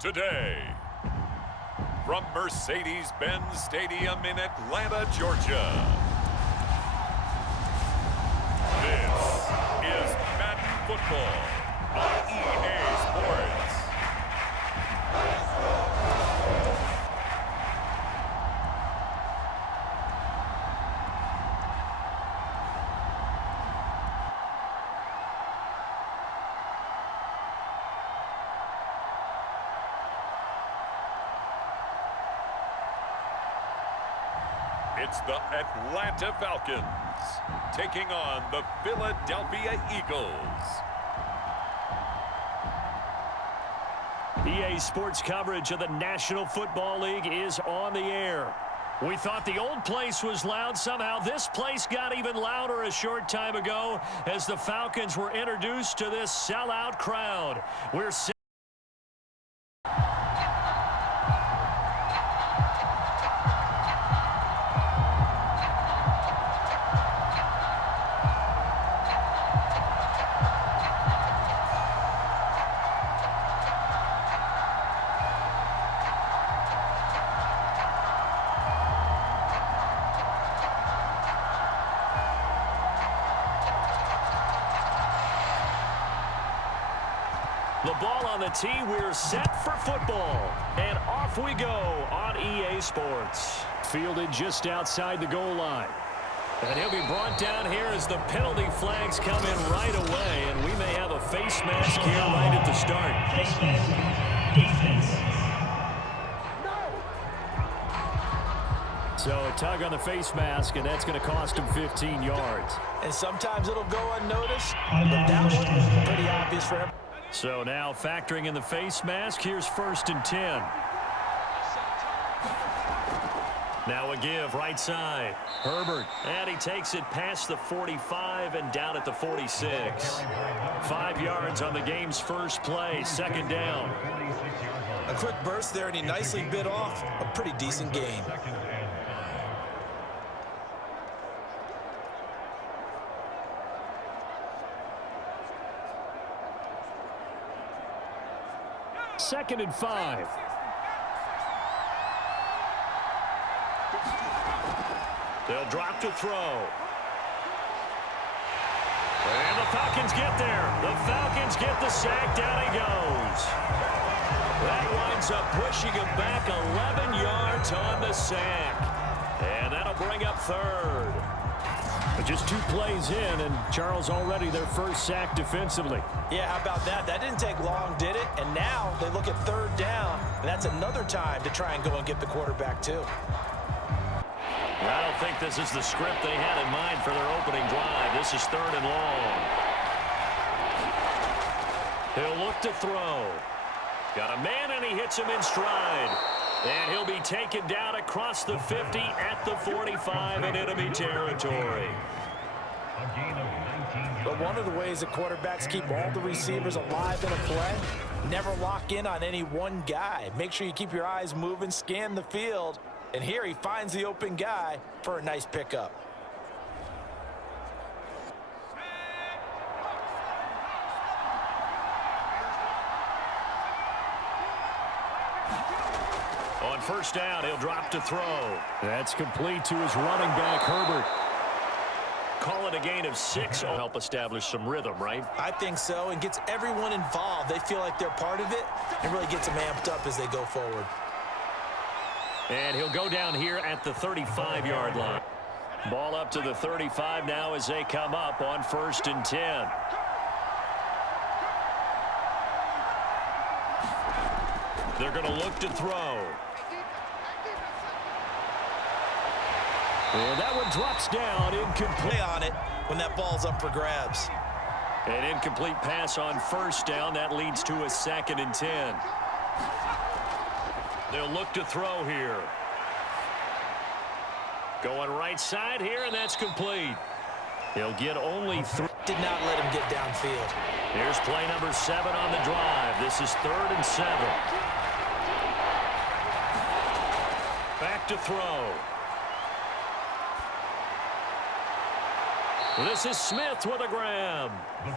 today. From Mercedes-Benz Stadium in Atlanta, Georgia. This is Madden Football on EA Sports. It's the Atlanta Falcons taking on the Philadelphia Eagles. EA Sports coverage of the National Football League is on the air. We thought the old place was loud. Somehow this place got even louder a short time ago as the Falcons were introduced to this sellout crowd. We're the ball on the tee. We're set for football. And off we go on EA Sports. Fielded just outside the goal line. And he'll be brought down here as the penalty flags come in right away. And we may have a face mask here right at the start. Face mask. Defense. So a tug on the face mask, and that's going to cost him 15 yards. And sometimes it'll go unnoticed, but that one, pretty obvious for him. So now factoring in the face mask, here's 1st and 10. Now a give right side. Herbert, and he takes it past the 45 and down at the 46. 5 yards on the game's first play, 2nd down. A quick burst there, and he nicely bit off a pretty decent gain. Second and 5. They'll drop to throw. And the Falcons get there. The Falcons get the sack. Down he goes. That winds up pushing him back 11 yards on the sack. And that'll bring up 3rd. But just 2 plays in, and Charles already their first sack defensively. Yeah, how about that? That didn't take long, did it? And now they look at 3rd down, and that's another time to try and go and get the quarterback, too. I don't think this is the script they had in mind for their opening drive. This is 3rd and long. He'll look to throw. Got a man, and he hits him in stride. And he'll be taken down across the 50 at the 45 in enemy territory. But one of the ways that quarterbacks keep all the receivers alive in a play, never lock in on any one guy. Make sure you keep your eyes moving, scan the field. And here he finds the open guy for a nice pickup. On 1st down, he'll drop to throw. That's complete to his running back, Herbert. Call it a gain of 6. Will help establish some rhythm, right? I think so, and gets everyone involved. They feel like they're part of it and really gets them amped up as they go forward. And he'll go down here at the 35-yard line. Ball up to the 35 now as they come up on 1st and 10. They're going to look to throw. And that one drops down, incomplete on it when that ball's up for grabs. An incomplete pass on 1st down. That leads to a 2nd and 10. They'll look to throw here. Going right side here, and that's complete. He'll get only 3. Did not let him get downfield. Here's play number 7 on the drive. This is 3rd and 7. Back to throw. This is Smith with a grab.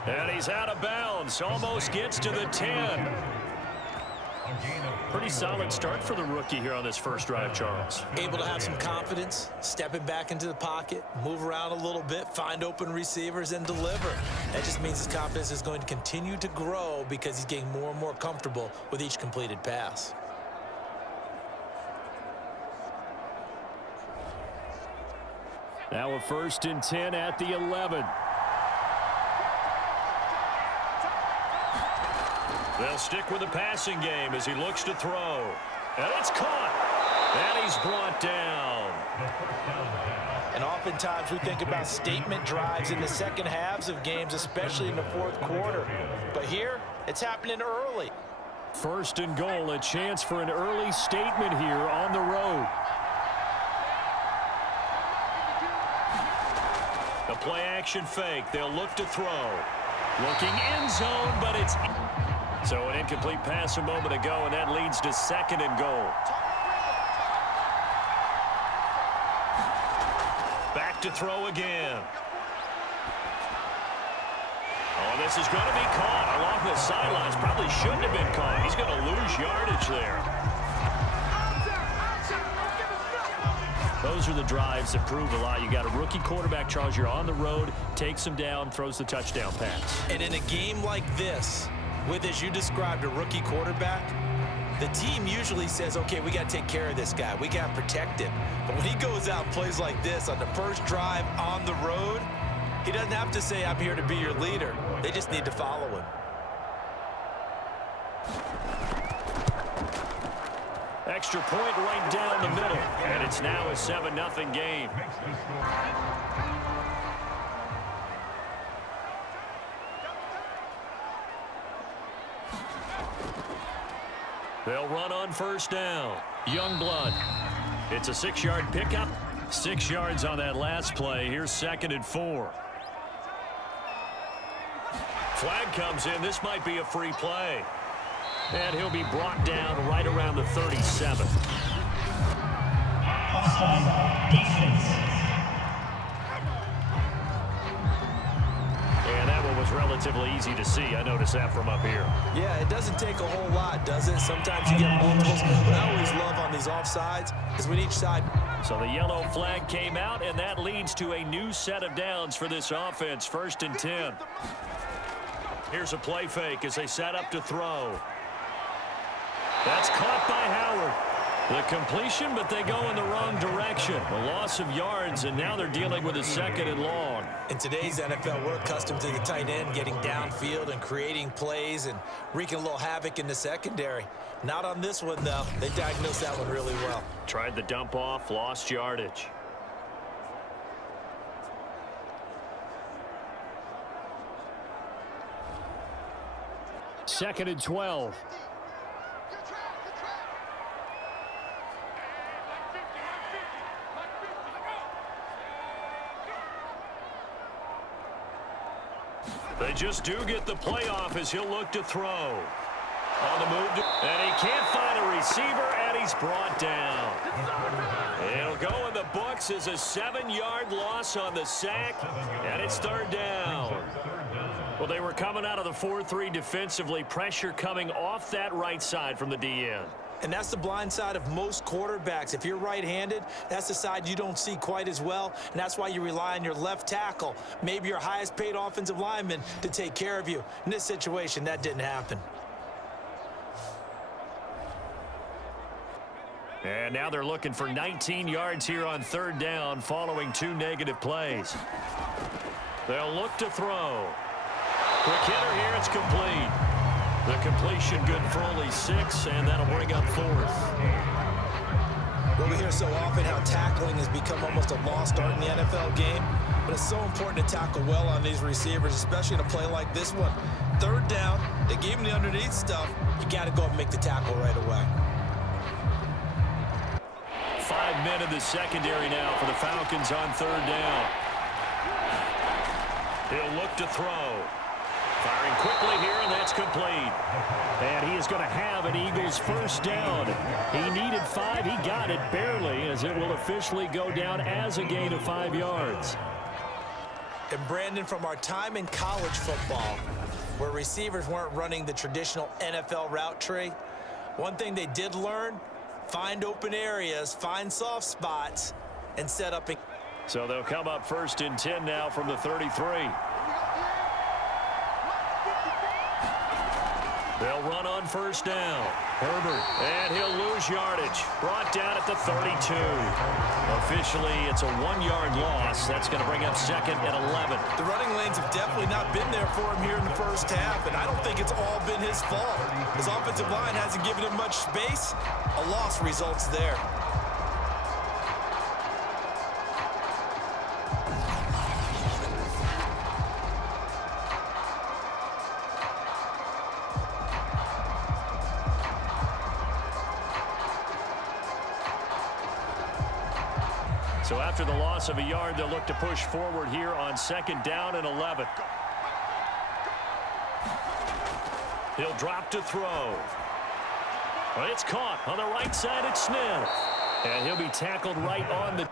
And he's out of bounds. Almost gets to the 10. Pretty solid start for the rookie here on this first drive, Charles. Able to have some confidence, stepping back into the pocket, move around a little bit, find open receivers, and deliver. That just means his confidence is going to continue to grow because he's getting more and more comfortable with each completed pass. Now a 1st and 10 at the 11. They'll stick with the passing game as he looks to throw. And it's caught. And he's brought down. And oftentimes we think about statement drives in the second halves of games, especially in the fourth quarter. But here, it's happening early. 1st and goal, a chance for an early statement here on the road. The play action fake. They'll look to throw. Looking end zone, but it's... So an incomplete pass a moment ago, and that leads to 2nd and goal. Back to throw again. Oh, this is going to be caught along the sidelines. Probably shouldn't have been caught. He's going to lose yardage there. Those are the drives that prove a lot. You got a rookie quarterback, Charles. You're on the road, takes him down, throws the touchdown pass. And in a game like this, with, as you described, a rookie quarterback, the team usually says, okay, we got to take care of this guy. We got to protect him. But when he goes out and plays like this on the first drive on the road, he doesn't have to say, I'm here to be your leader. They just need to follow him. Extra point right down the middle. And it's now a 7-0 game. They'll run on 1st down. Youngblood. It's a 6-yard pickup. 6 yards on that last play. Here's 2nd and 4. Flag comes in. This might be a free play. And he'll be brought down right around the 37. Offside defense. And that one was relatively easy to see. I noticed that from up here. Yeah, it doesn't take a whole lot, does it? Sometimes you get multiples. What I always love on these offsides is when each side... So the yellow flag came out, and that leads to a new set of downs for this offense. 1st and 10. Here's a play fake as they set up to throw. That's caught by Howard. The completion, but they go in the wrong direction. A loss of yards, and now they're dealing with a 2nd and long. In today's NFL, we're accustomed to the tight end getting downfield and creating plays and wreaking a little havoc in the secondary. Not on this one, though. They diagnosed that one really well. Tried the dump off, lost yardage. Second and 12. They just do get the playoff as he'll look to throw. On the move, and he can't find a receiver, and he's brought down. It'll go in the books as a 7-yard loss on the sack, and it's 3rd down. Well, they were coming out of the 4-3 defensively, pressure coming off that right side from the DN. And that's the blind side of most quarterbacks. If you're right-handed, that's the side you don't see quite as well, and that's why you rely on your left tackle, maybe your highest-paid offensive lineman, to take care of you. In this situation, that didn't happen. And now they're looking for 19 yards here on 3rd down following 2 negative plays. They'll look to throw. Quick hitter here, it's complete. The completion good for only 6, and that'll bring up 4th. Well, we hear so often how tackling has become almost a lost art in the NFL game, but it's so important to tackle well on these receivers, especially in a play like this one. 3rd down, they gave him the underneath stuff. You got to go and make the tackle right away. 5 men in the secondary now for the Falcons on 3rd down. He'll look to throw. Firing quickly here, and that's complete. And he is going to have an Eagles 1st down. He needed 5. He got it barely, as it will officially go down as a gain of 5 yards. And Brandon, from our time in college football, where receivers weren't running the traditional NFL route tree, One thing they did learn, find open areas, find soft spots, and set up. So they'll come up 1st and 10 now from the 33. They'll run on 1st down. Herbert, and he'll lose yardage. Brought down at the 32. Officially, it's a 1-yard loss. That's going to bring up 2nd and 11. The running lanes have definitely not been there for him here in the first half, and I don't think it's all been his fault. His offensive line hasn't given him much space. A loss results there. So after the loss of a yard, they'll look to push forward here on 2nd down and 11. He'll drop to throw. Well, it's caught on the right side at Smith. And he'll be tackled right on the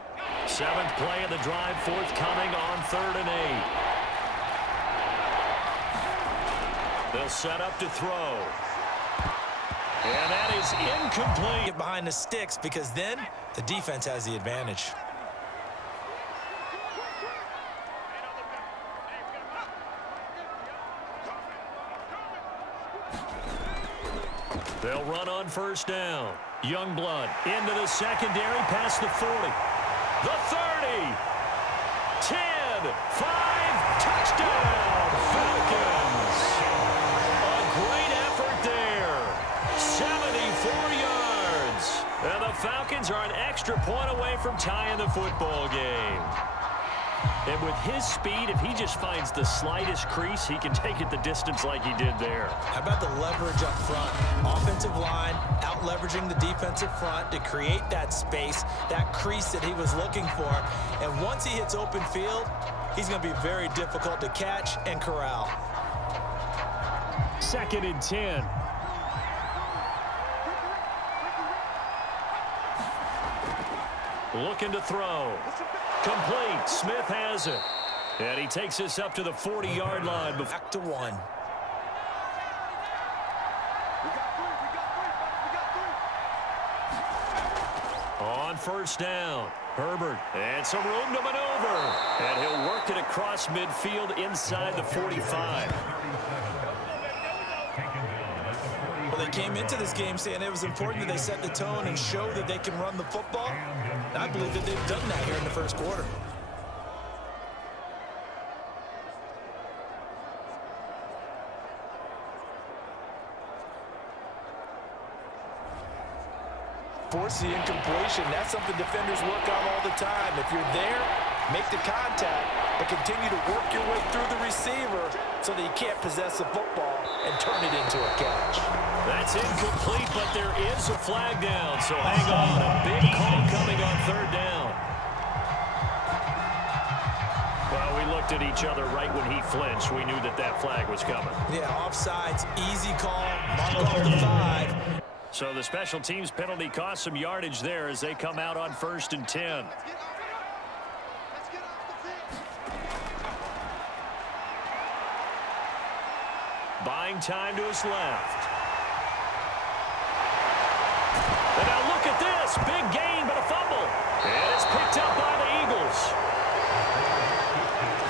7th play of the drive, forthcoming on 3rd and 8. They'll set up to throw. And that is incomplete. Get behind the sticks because then the defense has the advantage. They'll run on 1st down. Youngblood into the secondary past the 40. The 30. 10. 5. Touchdown. Falcons. A great effort there. 74 yards. And the Falcons are an extra point away from tying the football game. And with his speed, if he just finds the slightest crease, he can take it the distance like he did there. How about the leverage up front? Offensive line out leveraging the defensive front to create that space, that crease that he was looking for. And once he hits open field, he's going to be very difficult to catch and corral. 2nd and 10. Looking to throw. Complete. Smith has it. And he takes this up to the 40-yard line. Back to 1. On 1st down. Herbert. And some room to maneuver. And he'll work it across midfield inside the 45. Well, they came into this game saying it was important that they set the tone and show that they can run the football. I believe that they've done that here in the first quarter. Force the incompletion. That's something defenders work on all the time. If you're there, make the contact, but continue to work your way through the receiver so that you can't possess the football and turn it into a catch. That's incomplete, but there is a flag down, so hang on. A big call coming on 3rd down. Well, we looked at each other right when he flinched. We knew that that flag was coming. Yeah, offsides, easy call, mark off the 5. So the special teams penalty cost some yardage there as they come out on 1st and 10. Buying time to his left. And now look at this. Big gain, but a fumble. And it's picked up by the Eagles.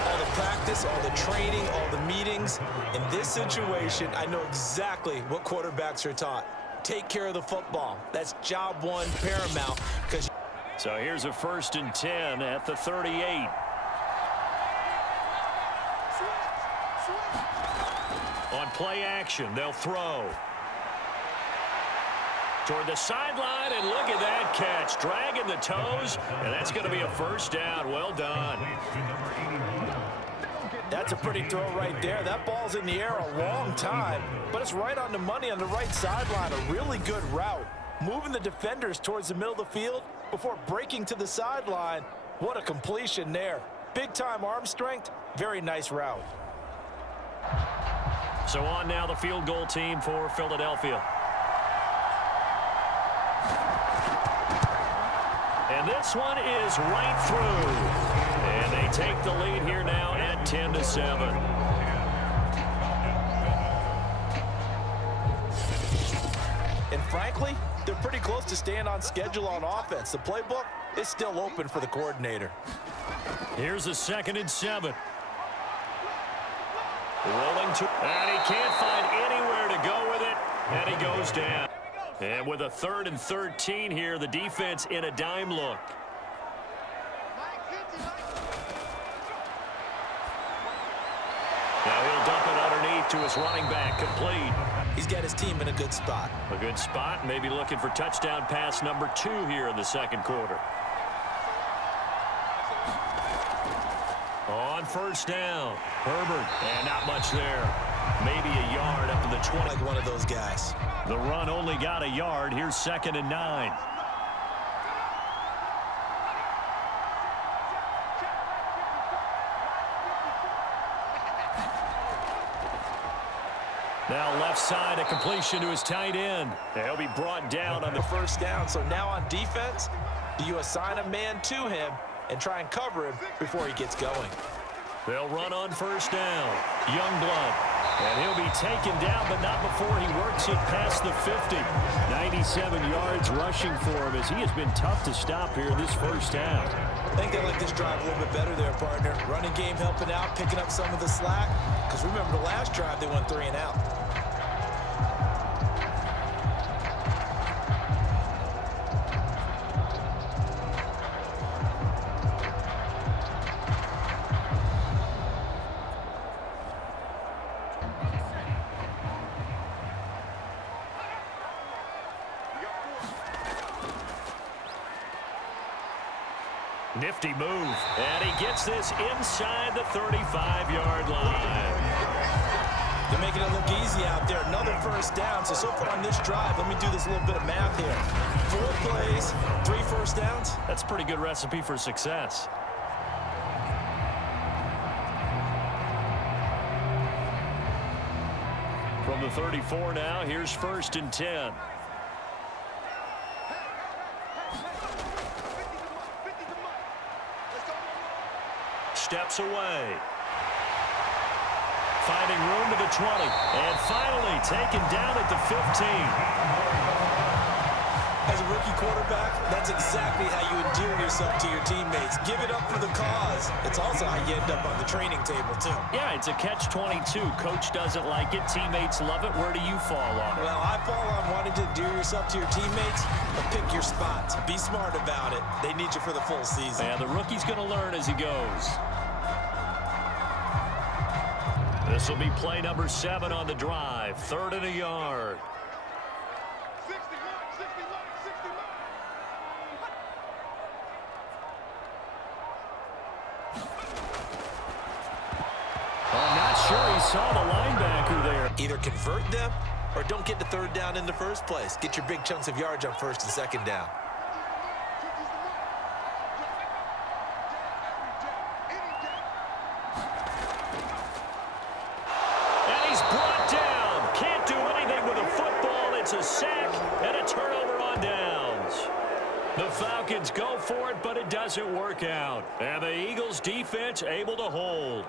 All the practice, all the training, all the meetings. In this situation, I know exactly what quarterbacks are taught. Take care of the football. That's job one, paramount. So here's a 1st and 10 at the 38. On play action, they'll throw. Toward the sideline, and look at that catch. Dragging the toes, and that's going to be a 1st down. Well done. That's a pretty throw right there. That ball's in the air a long time, but it's right on the money on the right sideline. A really good route. Moving the defenders towards the middle of the field before breaking to the sideline. What a completion there. Big-time arm strength. Very nice route. So on now the field goal team for Philadelphia. And this one is right through. And they take the lead here now at 10-7. And frankly, they're pretty close to staying on schedule on offense. The playbook is still open for the coordinator. Here's a 2nd and 7. Rolling to, and he can't find anywhere to go with it, and he goes down. And with a 3rd and 13 here, the defense in a dime look. Now he'll dump it underneath to his running back, complete. He's got his team in a good spot. A good spot, maybe looking for touchdown pass number 2 here in the 2nd quarter. On 1st down, Herbert, and not much there. Maybe a yard up to the 20. Like one of those guys. The run only got a yard. Here's 2nd and 9. Now left side, a completion to his tight end. He'll be brought down on the 1st down. So now on defense, do you assign a man to him and try and cover him before he gets going? They'll run on 1st down. Youngblood. And he'll be taken down, but not before he works it past the 50. 97 yards rushing for him as he has been tough to stop here this 1st half. I think they like this drive a little bit better there, partner. Running game helping out, picking up some of the slack. Because remember the last drive, they went 3 and out. Nifty move, and he gets this inside the 35-yard line. They're making it look easy out there. Another 1st down. So far on this drive, let me do this little bit of math here. 4 plays, 3 1st downs. That's a pretty good recipe for success. From the 34 now, here's 1st and 10. Steps away. Finding room to the 20. And finally taken down at the 15. As a rookie quarterback, that's exactly how you endear yourself to your teammates. Give it up for the cause. It's also how you end up on the training table, too. Yeah, it's a catch-22. Coach doesn't like it. Teammates love it. Where do you fall on it? Well, I fall on wanting to endear yourself to your teammates, but pick your spots. Be smart about it. They need you for the full season. And the rookie's going to learn as he goes. This will be play number 7 on the drive. 3rd and a yard. I'm not sure he saw the linebacker there. Either convert them or don't get the 3rd down in the first place. Get your big chunks of yards on 1st and 2nd down. A sack and a turnover on downs. The Falcons go for it, but it doesn't work out. And the Eagles defense able to hold.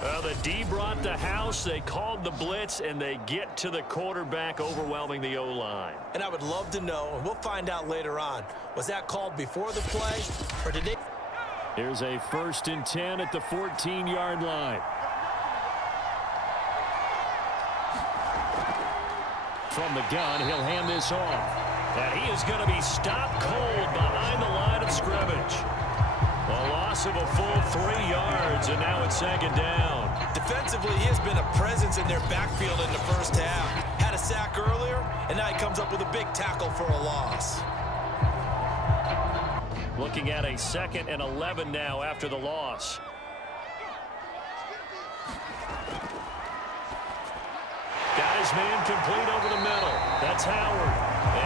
The D brought the house. They called the blitz, and they get to the quarterback, overwhelming the O-line. And I would love to know, and we'll find out later on, was that called before the play, or did they? Here's a 1st and 10 at the 14-yard line. From the gun, he'll hand this off. And he is going to be stopped cold behind the line of scrimmage. A loss of a full 3 yards, and now it's 2nd down. Defensively, he has been a presence in their backfield in the 1st half. Had a sack earlier, and now he comes up with a big tackle for a loss. Looking at a 2nd and 11 now after the loss. Got his man complete over the middle. That's Howard.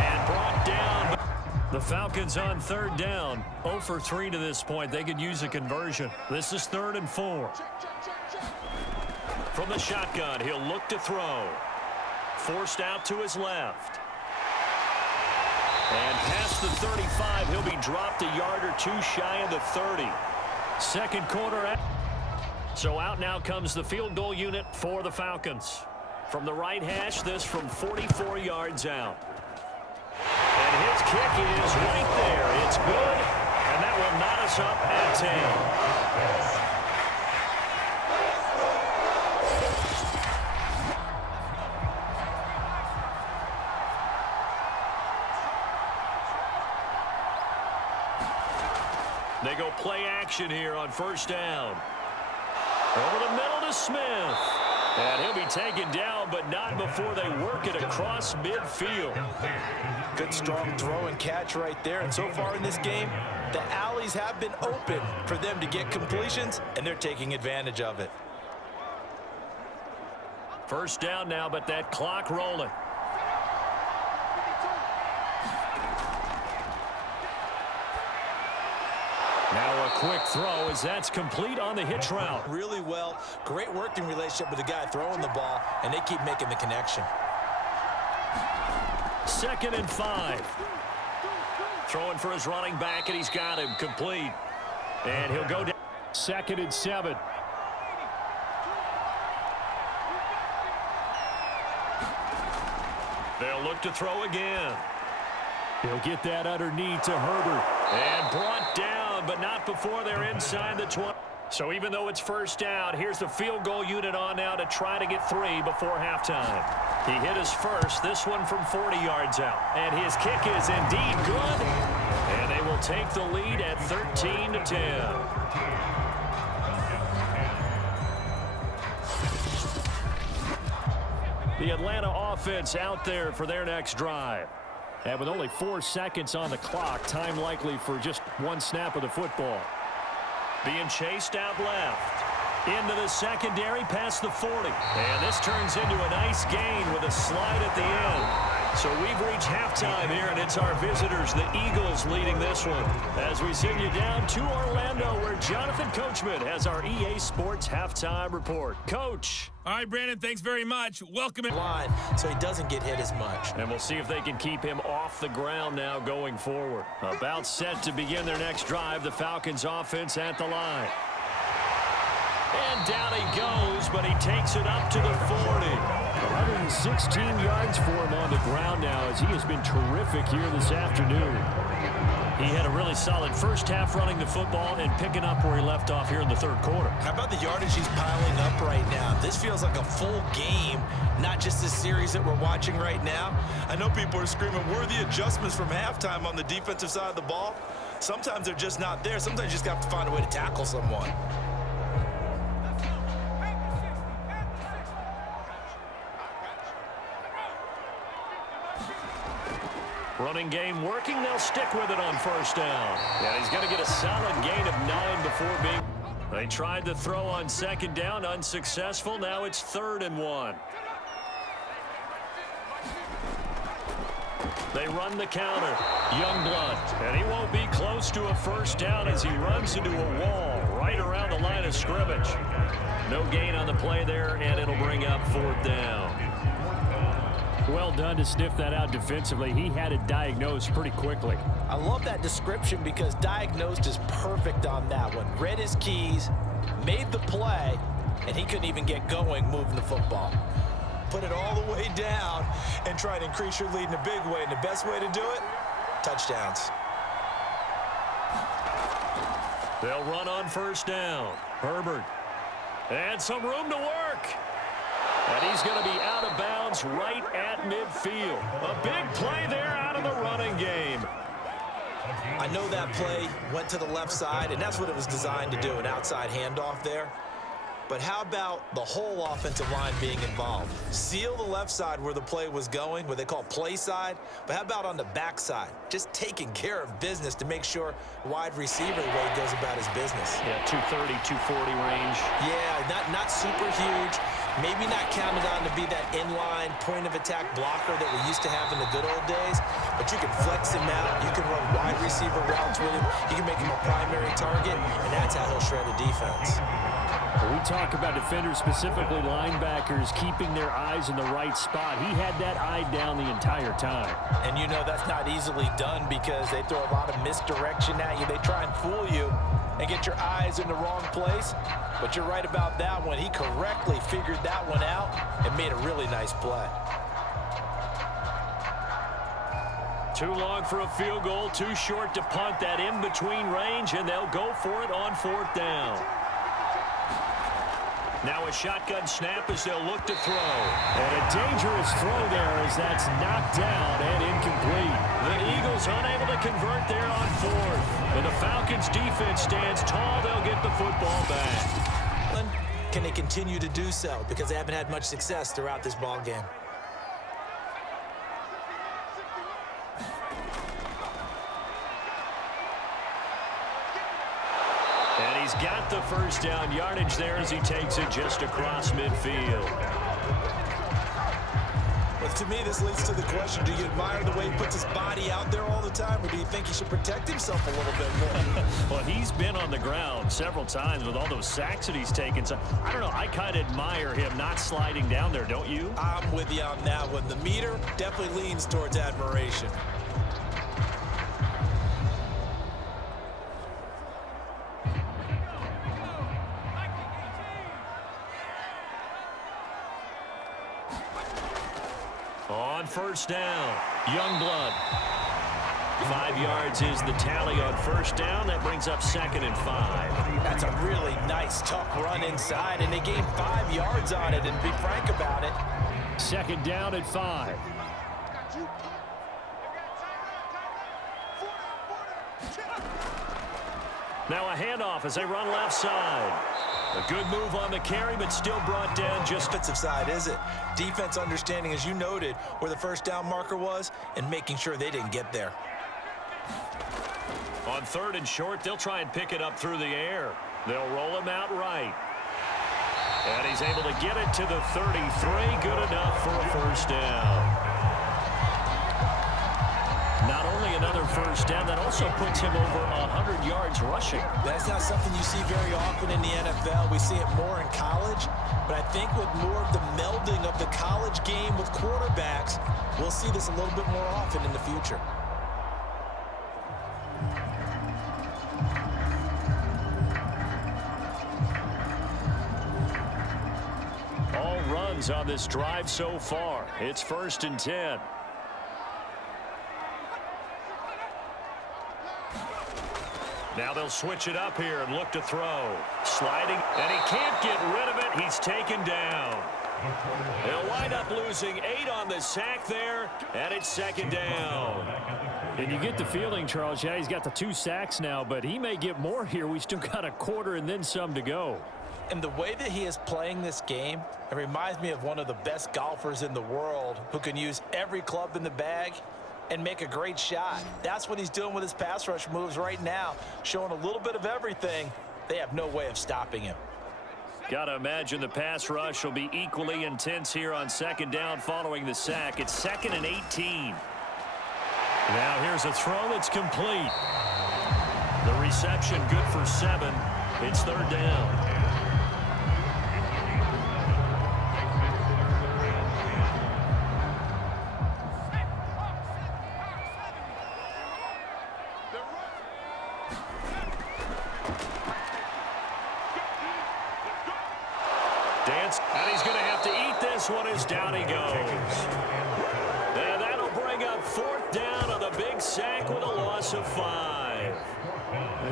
And brought down. The Falcons on 3rd down. 0 for 3 to this point. They could use a conversion. This is 3rd and 4. From the shotgun, he'll look to throw. Forced out to his left. And past the 35, he'll be dropped a yard or 2 shy of the 30. 2nd quarter. So out now comes the field goal unit for the Falcons. From the right hash, this from 44 yards out. His kick is right there. It's good, and that will knot us up at 10. They go play action here on first down. Over the middle to Smith. And he'll be taken down, but not before they work it across midfield. Good strong throw and catch right there. And so far in this game, the alleys have been open for them to get completions, and they're taking advantage of it. First down now, but that clock rolling. Now a quick throw as that's complete on the hitch route. Really well. Great working relationship with the guy throwing the ball, and they keep making the connection. 2nd and 5. Throwing for his running back, and he's got him complete. And he'll go down. 2nd and 7. They'll look to throw again. He'll get that underneath to Herbert. And brought down, but not before they're inside the 20. So even though it's first down, here's the field goal unit on now to try to get 3 before halftime. He hit his first, this one from 40 yards out. And his kick is indeed good. And they will take the lead at 13-10. The Atlanta offense out there for their next drive. And with only 4 seconds on the clock, time likely for just 1 snap of the football. Being chased out left. Into the secondary past the 40. And this turns into a nice gain with a slide at the end. So we've reached halftime here, and it's our visitors, the Eagles, leading this one. As we send you down to Orlando, where Jonathan Coachman has our EA Sports halftime report. Coach. All right, Brandon, thanks very much. Welcome. Line, so he doesn't get hit as much. And we'll see if they can keep him off the ground now going forward. About set to begin their next drive, the Falcons offense at the line. And down he goes, but he takes it up to the 40. 116 yards for him on the ground now, as he has been terrific here this afternoon. He had a really solid first half running the football and picking up where he left off here in the 3rd quarter. How about the yardage he's piling up right now? This feels like a full game, not just the series that we're watching right now. I know people are screaming, worthy adjustments from halftime on the defensive side of the ball. Sometimes they're just not there. Sometimes you just have to find a way to tackle someone. Running game working. They'll stick with it on first down. Yeah, he's going to get a solid gain of 9 before being... They tried to throw on 2nd down, unsuccessful. Now it's 3rd and 1. They run the counter. Youngblood. And he won't be close to a first down as he runs into a wall right around the line of scrimmage. No gain on the play there, and it'll bring up 4th down. Well done to sniff that out defensively. He had it diagnosed pretty quickly. I love that description because diagnosed is perfect on that one. Read his keys, made the play, and he couldn't even get going moving the football. Put it all the way down and try to increase your lead in a big way. And the best way to do it, touchdowns. They'll run on first down. Herbert. And some room to work. And he's going to be out of bounds right at midfield. A big play there out of the running game. I know that play went to the left side, and that's what it was designed to do, an outside handoff there. But how about the whole offensive line being involved? Seal the left side where the play was going, what they call play side. But how about on the back side? Just taking care of business to make sure wide receiver Wade goes about his business. Yeah, 230, 240 range. Yeah, not super huge. Maybe not counted on to be that inline point-of-attack blocker that we used to have in the good old days. But you can flex him out. You can run wide receiver routes with him. You can make him a primary target, and that's how he'll shred a defense. We talk about defenders, specifically linebackers, keeping their eyes in the right spot. He had that eye down the entire time. And you know that's not easily done because they throw a lot of misdirection at you. They try and fool you and get your eyes in the wrong place. But you're right about that one. He correctly figured that one out and made a really nice play. Too long for a field goal, too short to punt. That in-between range, and they'll go for it on 4th down. Now a shotgun snap as they'll look to throw. And a dangerous throw there as that's knocked down and incomplete. The Eagles unable to convert there on 4th. And the Falcons defense stands tall. They'll get the football back. Can they continue to do so? Because they haven't had much success throughout this ball game. And he's got the first down yardage there as he takes it just across midfield. Well, to me, this leads to the question, do you admire the way he puts his body out there all the time, or do you think he should protect himself a little bit more? Well, he's been on the ground several times with all those sacks that he's taken. So, I don't know, I kind of admire him not sliding down there, don't you? I'm with you on that one. The meter definitely leans towards admiration. On 1st down, Youngblood. 5 yards is the tally on 1st down. That brings up 2nd and 5. That's a really nice, tough run inside, and they gained 5 yards on it, and be frank about it. 2nd down at 5. Now a handoff as they run left side. A good move on the carry, but still brought down just Defensive side, is it? Defense understanding, as you noted, where the 1st down marker was and making sure they didn't get there. on 3rd and short. They'll try and pick it up through the air. They'll roll him out right. And he's able to get it to the 33. Good enough for a first down. Not only another first down, that also puts him over 100 yards rushing. That's not something you see very often in the NFL. We see it more in college. But I think with more of the melding of the college game with quarterbacks, we'll see this a little bit more often in the future. All runs on this drive so far. It's 1st and 10. Now they'll switch it up here and look to throw. Sliding, and he can't get rid of it. He's taken down. They'll wind up losing 8 on the sack there, and it's 2nd down. And you get the feeling, Charles, yeah, he's got the 2 sacks now, but he may get more here. We still got a quarter and then some to go. And the way that he is playing this game, it reminds me of one of the best golfers in the world who can use every club in the bag and make a great shot. That's what he's doing with his pass rush moves right now, showing a little bit of everything. They have no way of stopping him. Got to imagine the pass rush will be equally intense here on 2nd down following the sack. It's 2nd and 18. Now here's a throw that's complete. The reception good for 7. It's 3rd down. And he's going to have to eat this one as down he goes. And that'll bring up 4th down on the big sack with a loss of 5.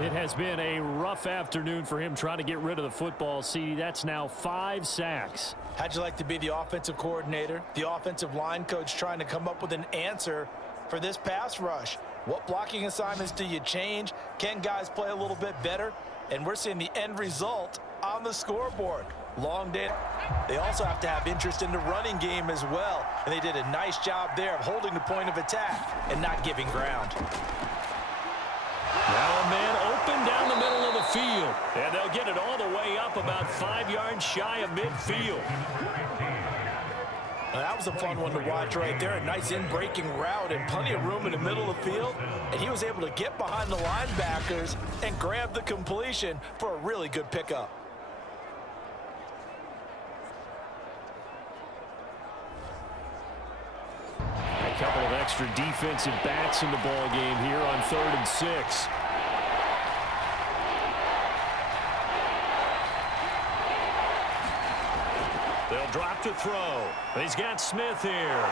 It has been a rough afternoon for him trying to get rid of the football. See, that's now 5 sacks. How'd you like to be the offensive coordinator, the offensive line coach trying to come up with an answer for this pass rush? What blocking assignments do you change? Can guys play a little bit better? And we're seeing the end result on the scoreboard. Long day. They also have to have interest in the running game as well. And they did a nice job there of holding the point of attack and not giving ground. Now a man open down the middle of the field. And they'll get it all the way up about 5 yards shy of midfield. Now, that was a fun one to watch right there. A nice in-breaking route and plenty of room in the middle of the field. And he was able to get behind the linebackers and grab the completion for a really good pickup. A couple of extra defensive backs in the ball game here on 3rd and 6. They'll drop to throw. He's got Smith here.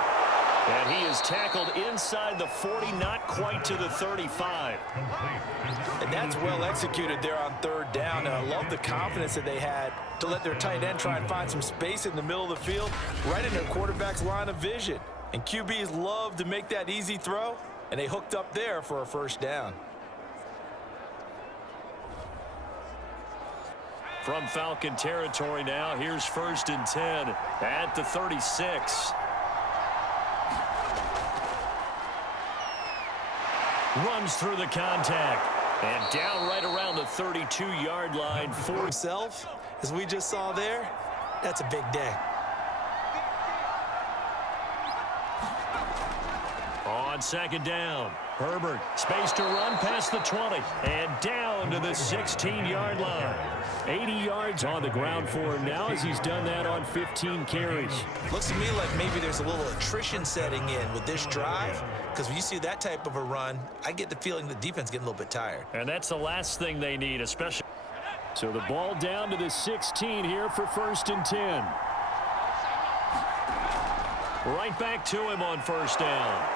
And he is tackled inside the 40, not quite to the 35. And that's well executed there on third down. And I love the confidence that they had to let their tight end try and find some space in the middle of the field, right in their quarterback's line of vision. And QBs love to make that easy throw, and they hooked up there for a first down. From Falcon territory now, here's 1st and 10 at the 36. Runs through the contact and down right around the 32-yard line for Himself, as we just saw there, that's a big day. On 2nd down, Herbert, space to run past the 20 and down to the 16-yard line. 80 yards on the ground for him now as he's done that on 15 carries. Looks to me like maybe there's a little attrition setting in with this drive, because when you see that type of a run, I get the feeling the defense getting a little bit tired. And that's the last thing they need, especially. So the ball down to the 16 here for 1st and 10. Right back to him on 1st down.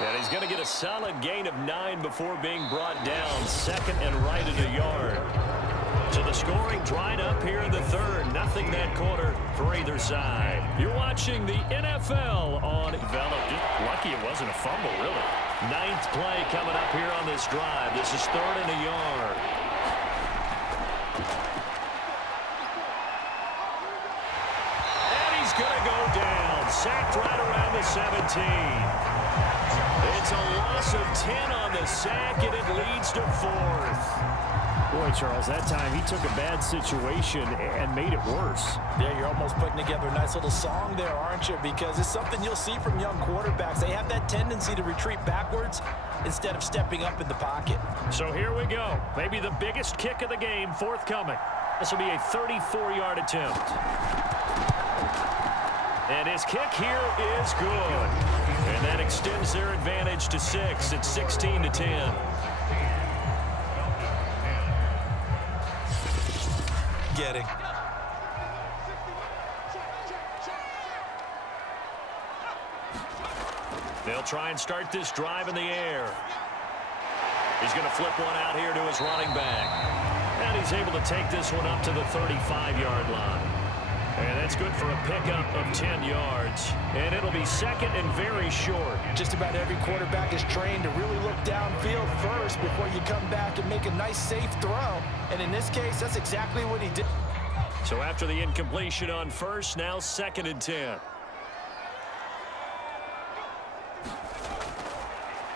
And he's going to get a solid gain of 9 before being brought down. 2nd and right at a yard. So the scoring dried up here in the 3rd. Nothing that quarter for either side. You're watching the NFL on Developed. Lucky it wasn't a fumble, really. 9th play coming up here on this drive. This is 3rd and a yard. And he's going to go down. Sacked right around the 17. It's a loss of 10 on the sack, and it leads to 4th. Boy, Charles, that time he took a bad situation and made it worse. Yeah, you're almost putting together a nice little song there, aren't you? Because it's something you'll see from young quarterbacks. They have that tendency to retreat backwards instead of stepping up in the pocket. So here we go. Maybe the biggest kick of the game forthcoming. This will be a 34-yard attempt. And his kick here is good. And that extends their advantage to 6. It's 16 to 10. Getting. They'll try and start this drive in the air. He's going to flip one out here to his running back. And he's able to take this one up to the 35-yard line. And that's good for a pickup of 10 yards. And it'll be 2nd and very short. Just about every quarterback is trained to really look downfield first before you come back and make a nice, safe throw. And in this case, that's exactly what he did. So after the incompletion on 1st, now 2nd and 10.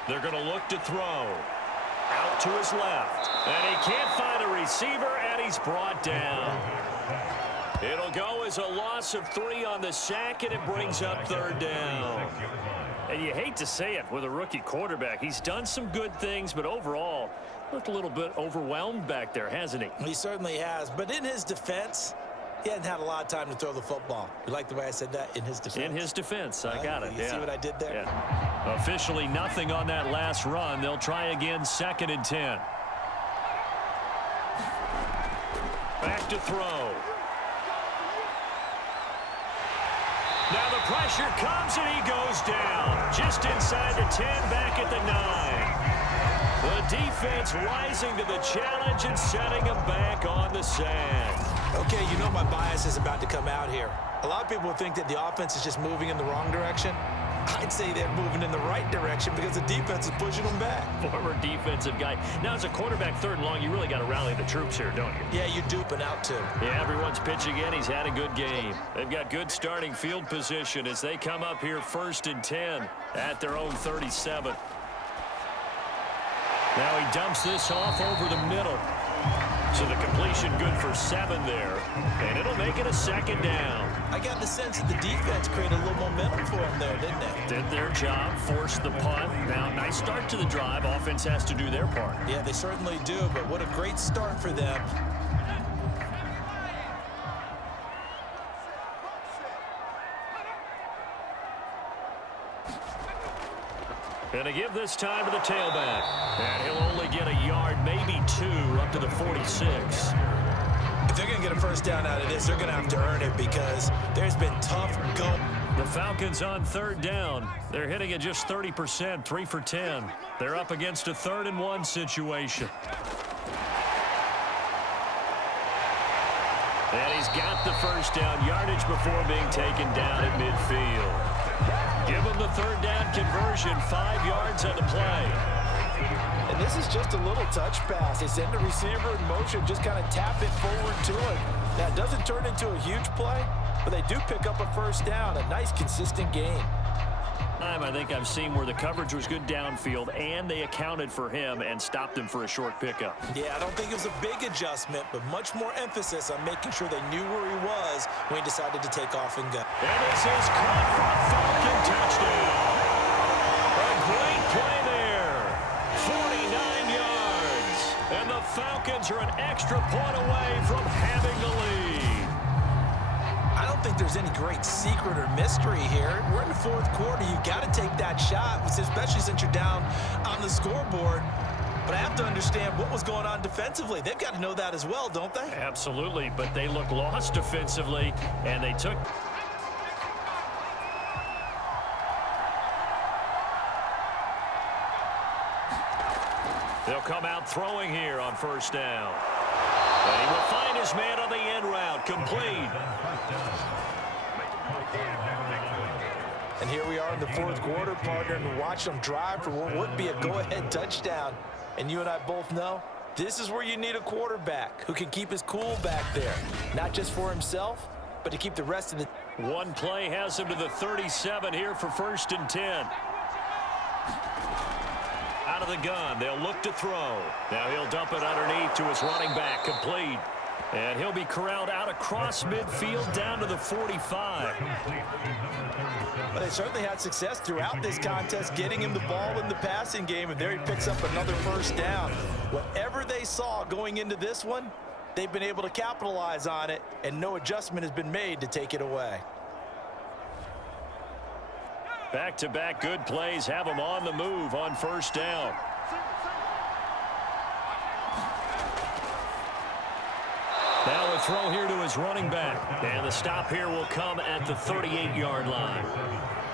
They're going to look to throw. Out to his left. And he can't find a receiver, and he's brought down. It'll go as a loss of 3 on the sack, and it brings up 3rd down. And you hate to say it with a rookie quarterback. He's done some good things, but overall, looked a little bit overwhelmed back there, hasn't he? He certainly has. But in his defense, he hadn't had a lot of time to throw the football. You like the way I said that? In his defense. In his defense. I got it. You see what I did there? Yeah. Officially nothing on that last run. They'll try again, 2nd and 10. Back to throw. Now the pressure comes and he goes down. Just inside the 10, back at the 9. The defense rising to the challenge and setting him back on the sack. Okay, you know my bias is about to come out here. A lot of people think that the offense is just moving in the wrong direction. I'd say they're moving in the right direction because the defense is pushing them back. Former defensive guy. Now, as a quarterback 3rd and long, you really got to rally the troops here, don't you? Yeah, you're duping out too. Yeah, everyone's pitching in. He's had a good game. They've got good starting field position as they come up here 1st and 10 at their own 37. Now he dumps this off over the middle. So the completion good for 7 there. And it'll make it a 2nd down. I got the sense that the defense created a little momentum for him there, didn't they? Did their job, forced the punt. Now, nice start to the drive. Offense has to do their part. Yeah, they certainly do, but what a great start for them. And to give this time to the tailback. And he'll only get a yard, maybe 2, up to the 46. If they're going to get a first down out of this, they're going to have to earn it because there's been tough go. The Falcons on third down. They're hitting at just 30%, 3 for 10. They're up against a 3rd and 1 situation. And he's got the first down yardage before being taken down at midfield. Give him the 3rd down conversion, 5 yards on the play. And this is just a little touch pass. They send the receiver in motion, just kind of tap it forward to him. Now, it doesn't turn into a huge play, but they do pick up a first down, a nice, consistent gain. I think I've seen where the coverage was good downfield, and they accounted for him and stopped him for a short pickup. Yeah, I don't think it was a big adjustment, but much more emphasis on making sure they knew where he was when he decided to take off and go. And this is caught for a Falcon touchdown. A great play there. 49 yards. And the Falcons are an extra point away from having the lead. I don't think there's any great secret or mystery here. We're in the 4th quarter. You've got to take that shot, especially since you're down on the scoreboard. But I have to understand what was going on defensively. They've got to know that as well, don't they? Absolutely, but they look lost defensively, and they took... They'll come out throwing here on first down. And he will find his man on the end route, complete. And here we are in the 4th quarter, partner, and watch them drive for what would be a go-ahead touchdown. And you and I both know this is where you need a quarterback who can keep his cool back there, not just for himself, but to keep the rest of the... One play has him to the 37 here for 1st and 10. Out of the gun, they'll look to throw. Now he'll dump it underneath to his running back, complete. And he'll be corralled out across midfield down to the 45. But they certainly had success throughout this contest, getting him the ball in the passing game, and there he picks up another first down. Whatever they saw going into this one, they've been able to capitalize on it, and no adjustment has been made to take it away. Back-to-back good plays have him on the move on first down. Now a throw here to his running back. And the stop here will come at the 38-yard line.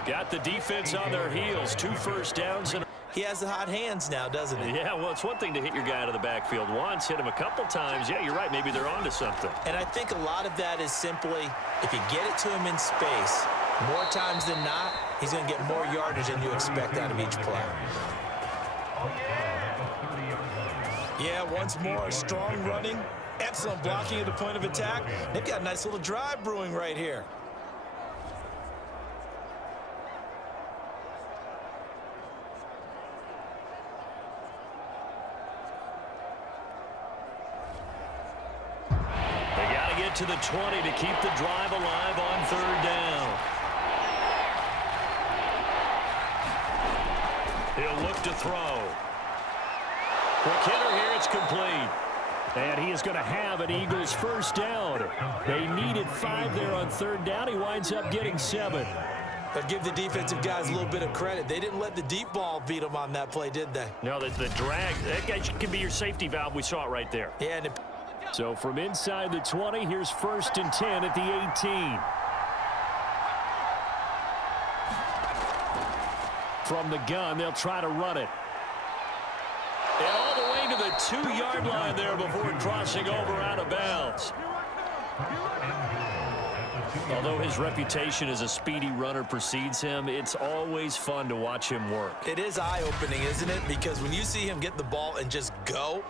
Got the defense on their heels. 2 first downs. He has the hot hands now, doesn't he? Yeah, well, it's one thing to hit your guy out of the backfield once, hit him a couple times. Yeah, you're right. Maybe they're onto something. And I think a lot of that is simply, if you get it to him in space, more times than not, he's going to get more yardage than you expect out of each play. Yeah, once more, strong running, excellent blocking at the point of attack. They've got a nice little drive brewing right here. They got to get to the 20 to keep the drive alive on third down. He'll look to throw. Quick hitter here, it's complete. And he is going to have an Eagles first down. They needed 5 there on third down. He winds up getting 7. But give the defensive guys a little bit of credit. They didn't let the deep ball beat them on that play, did they? No, the drag, that guy can be your safety valve. We saw it right there. Yeah. And so from inside the 20, here's 1st and 10 at the 18. From the gun, they'll try to run it. And all the way to the 2-yard line there before crossing over out of bounds. Although his reputation as a speedy runner precedes him, it's always fun to watch him work. it is eye-opening, isn't it? Because when you see him get the ball and just go,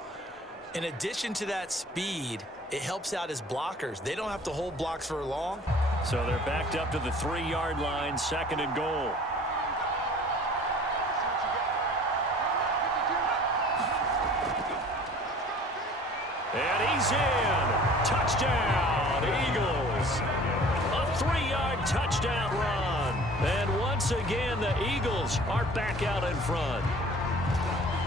in addition to that speed, it helps out his blockers. They don't have to hold blocks for long. So they're backed up to the 3-yard line, 2nd and goal. And he's in. Touchdown, Eagles. A 3-yard touchdown run. And once again, the Eagles are back out in front.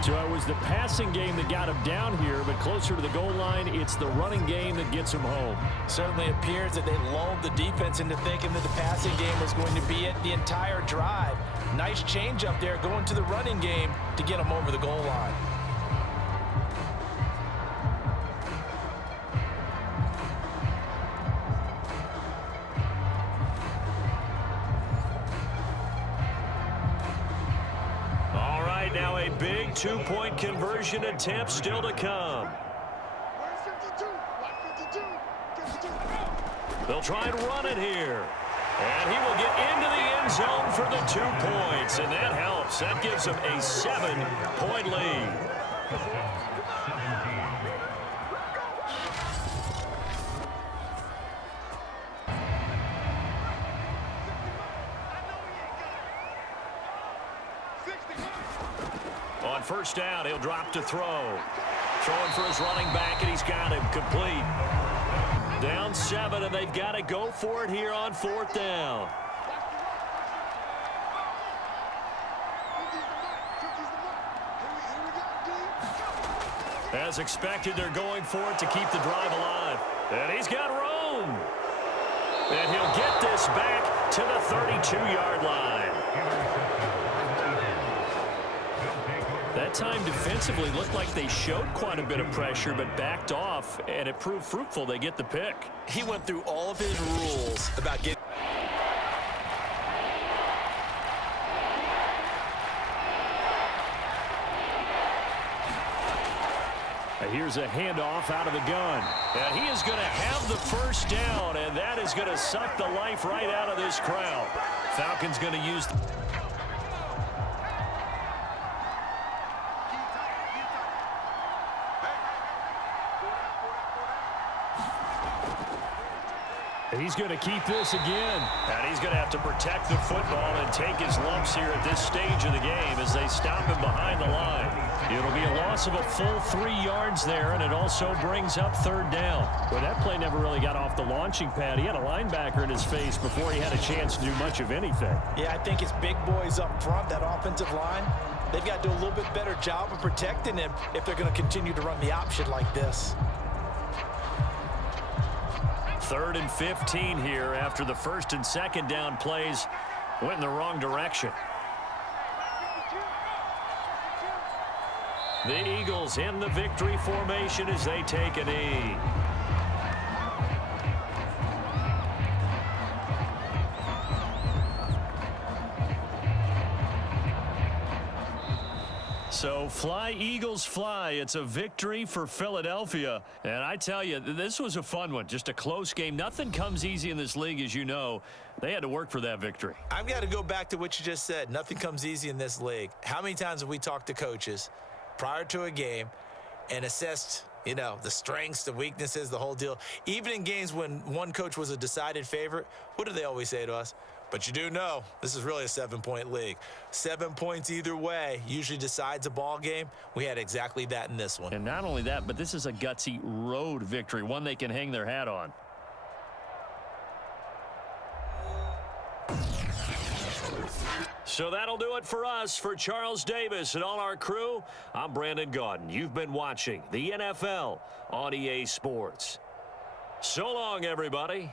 So it was the passing game that got him down here, but closer to the goal line, it's the running game that gets him home. Certainly appears that they lulled the defense into thinking that the passing game was going to be it the entire drive. Nice change up there going to the running game to get them over the goal line. right now, a big two-point conversion attempt still to come. They'll try and run it here. And he will get into the end zone for the 2 points, and that helps. That gives him a 7-point lead. On first down, he'll drop to throw. Throwing for his running back, and he's got him complete. Down 7, and they've got to go for it here on 4th down. As expected, they're going for it to keep the drive alive. And he's got room. And he'll get this back to the 32-yard line. That time defensively looked like they showed quite a bit of pressure but backed off, and it proved fruitful. They get the pick. He went through all of his rules about getting. Here's a handoff out of the gun. And he is going to have the first down, and that is going to suck the life right out of this crowd. Falcons going to use... He's going to keep this again. And he's going to have to protect the football and take his lumps here at this stage of the game as they stop him behind the line. It'll be a loss of a full 3 yards there, and it also brings up 3rd down. Well, that play never really got off the launching pad. He had a linebacker in his face before he had a chance to do much of anything. Yeah, I think it's big boys up front, that offensive line. They've got to do a little bit better job of protecting him if they're going to continue to run the option like this. 3rd and 15 here after the 1st and 2nd down plays went in the wrong direction. The Eagles in the victory formation as they take a knee. So fly, Eagles, fly. It's a victory for Philadelphia. And I tell you, this was a fun one. Just a close game. Nothing comes easy in this league, as you know. They had to work for that victory. I've got to go back to what you just said. Nothing comes easy in this league. How many times have we talked to coaches prior to a game and assessed, you know, the strengths, the weaknesses, the whole deal? Even in games when one coach was a decided favorite, what do they always say to us? But you do know this is really a 7-point league. 7 points either way usually decides a ball game. We had exactly that in this one. And not only that, but this is a gutsy road victory, one they can hang their hat on. So that'll do it for us. For Charles Davis and all our crew, I'm Brandon Gaudin. You've been watching the NFL on EA Sports. So long, everybody.